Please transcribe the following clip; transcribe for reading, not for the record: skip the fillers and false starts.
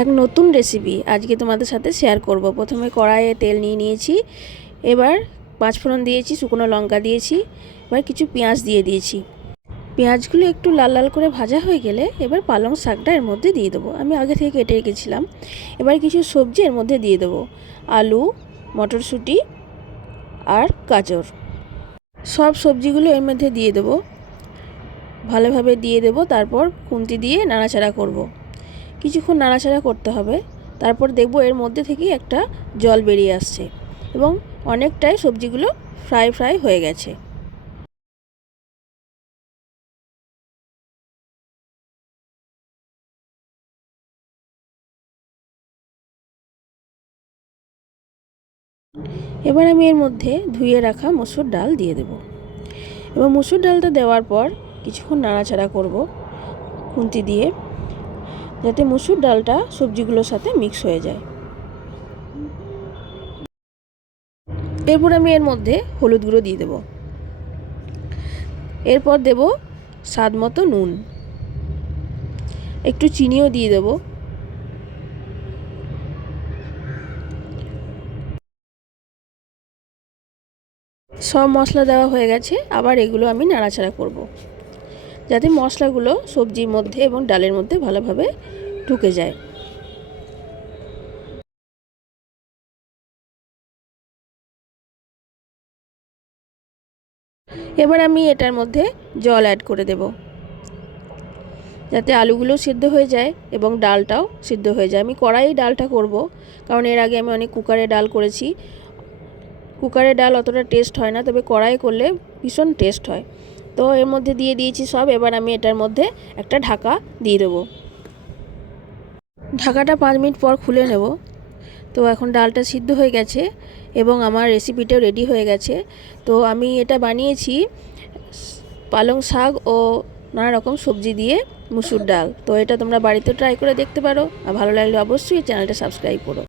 এক নতুন রেসিপি আজকে তোমাদের সাথে শেয়ার করব। প্রথমে কড়াইয়ে তেল নিয়ে নিয়েছি, এবার পাঁচফোড়ন দিয়েছি, শুকনো লঙ্কা দিয়েছি, এবার কিছু পেঁয়াজ দিয়ে দিয়েছি। পেঁয়াজগুলো একটু লাল লাল করে ভাজা হয়ে গেলে এবার পালং শাকটা এর মধ্যে দিয়ে দেবো। আমি আগে থেকে কেটে রেখেছিলাম। এবার কিছু সবজি এর মধ্যে দিয়ে দেবো, আলু, মটরশুঁটি আর গাজর। সব সবজিগুলো এর মধ্যে দিয়ে দেবো, ভালোভাবে দিয়ে দেবো। তারপর খুন্তি দিয়ে নাড়াচাড়া করব। কিছুক্ষণ নাড়াচাড়া করতে হবে। তারপর দেখব এর মধ্যে থেকেই একটা জল বেরিয়ে আসছে এবং অনেকটাই সবজিগুলো ফ্রাই হয়ে গেছে। এবার আমি এর মধ্যে ধুয়ে রাখা মসুর ডাল দিয়ে দেব এবং মসুর ডালটা দেওয়ার পর কিছুক্ষণ নাড়াচাড়া করব খুন্তি দিয়ে, যাতে মসুর ডালটা সবজিগুলোর সাথে মিক্স হয়ে যায়। এরপর আমি এর মধ্যে হলুদ গুঁড়ো দিয়ে দেব। এরপর দেব স্বাদ মতো নুন, একটু চিনিও দিয়ে দেব। সব মশলা দেওয়া হয়ে গেছে। আবার এগুলো আমি নাড়াচাড়া করব, যাতে মশলাগুলো সবজির মধ্যে এবং ডালের মধ্যে ভালোভাবে ঢুকে যায়। এবার আমি এটার মধ্যে জল অ্যাড করে দেব, যাতে আলুগুলো সিদ্ধ হয়ে যায় এবং ডালটাও সিদ্ধ হয়ে যায়। আমি কড়াইয়ে ডালটা করব, কারণ এর আগে আমি অনেক কুকারে ডাল করেছি। কুকারে ডাল অতটা টেস্ট হয় না, তবে কড়াইয়ে করলে ভীষণ টেস্ট হয়। তো এর মধ্যে দিয়ে দিয়েছি সব। এবার আমি এটার মধ্যে একটা ঢাকা দিয়ে দেবো। ঢাকাটা 5 মিনিট পর খুলে নেব। তো এখন ডালটা সিদ্ধ হয়ে গেছে এবং আমার রেসিপিটাও রেডি হয়ে গেছে। তো আমি এটা বানিয়েছি পালং শাক ও নানা রকম সবজি দিয়ে মুসুর ডাল। তো এটা তোমরা বাড়িতে ট্রাই করে দেখতে পারো, আর ভালো লাগলে অবশ্যই চ্যানেলটা সাবস্ক্রাইব করো।